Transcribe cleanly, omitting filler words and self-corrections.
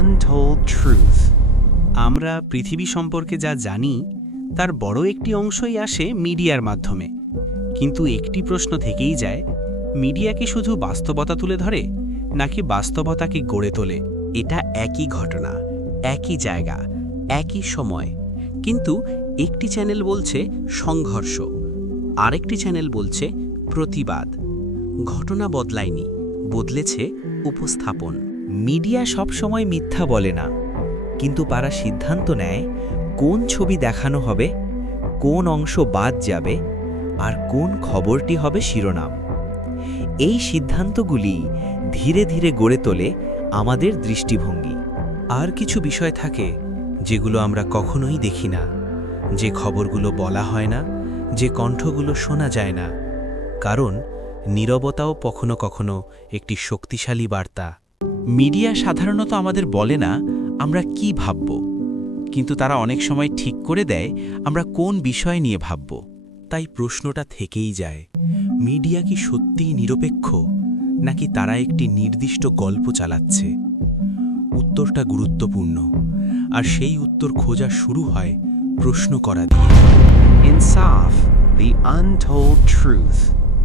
untold truth. আমরা পৃথিবী সম্পর্কে যা জানি তার বড় একটি অংশই আসে মিডিয়ার মাধ্যমে। কিন্তু একটি প্রশ্ন থেকেই যায়, মিডিয়া কি শুধু বাস্তবতা তুলে ধরে নাকি বাস্তবতাকে গড়ে তোলে? এটা একই ঘটনা, একই জায়গা, একই সময়, কিন্তু একটি চ্যানেল বলছে সংঘর্ষ, আরেকটি চ্যানেল বলছে প্রতিবাদ। ঘটনা বদলায়নি, বদলেছে উপস্থাপন। মিডিয়া সবসময় মিথ্যা বলে না, কিন্তু তারা সিদ্ধান্ত নেয় কোন ছবি দেখানো হবে, কোন অংশ বাদ যাবে, আর কোন খবরটি হবে শিরোনাম। এই সিদ্ধান্তগুলি ধীরে ধীরে গড়ে তোলে আমাদের দৃষ্টিভঙ্গি। আর কিছু বিষয় থাকে যেগুলো আমরা কখনোই দেখি না, যে খবরগুলো বলা হয় না, যে কণ্ঠগুলো শোনা যায় না, কারণ নীরবতাও কখনো কখনো একটি শক্তিশালী বার্তা। মিডিয়া সাধারণত আমাদের বলে না আমরা কি ভাবব, কিন্তু তারা অনেক সময় ঠিক করে দেয় আমরা কোন বিষয় নিয়ে ভাবব। তাই প্রশ্নটা থেকেই যায়, মিডিয়া কি সত্যিই নিরপেক্ষ, নাকি তারা একটি নির্দিষ্ট গল্প চালাচ্ছে? উত্তরটা গুরুত্বপূর্ণ, আর সেই উত্তর খোঁজা শুরু হয় প্রশ্ন করা দিয়ে। Insaf, the untold truth.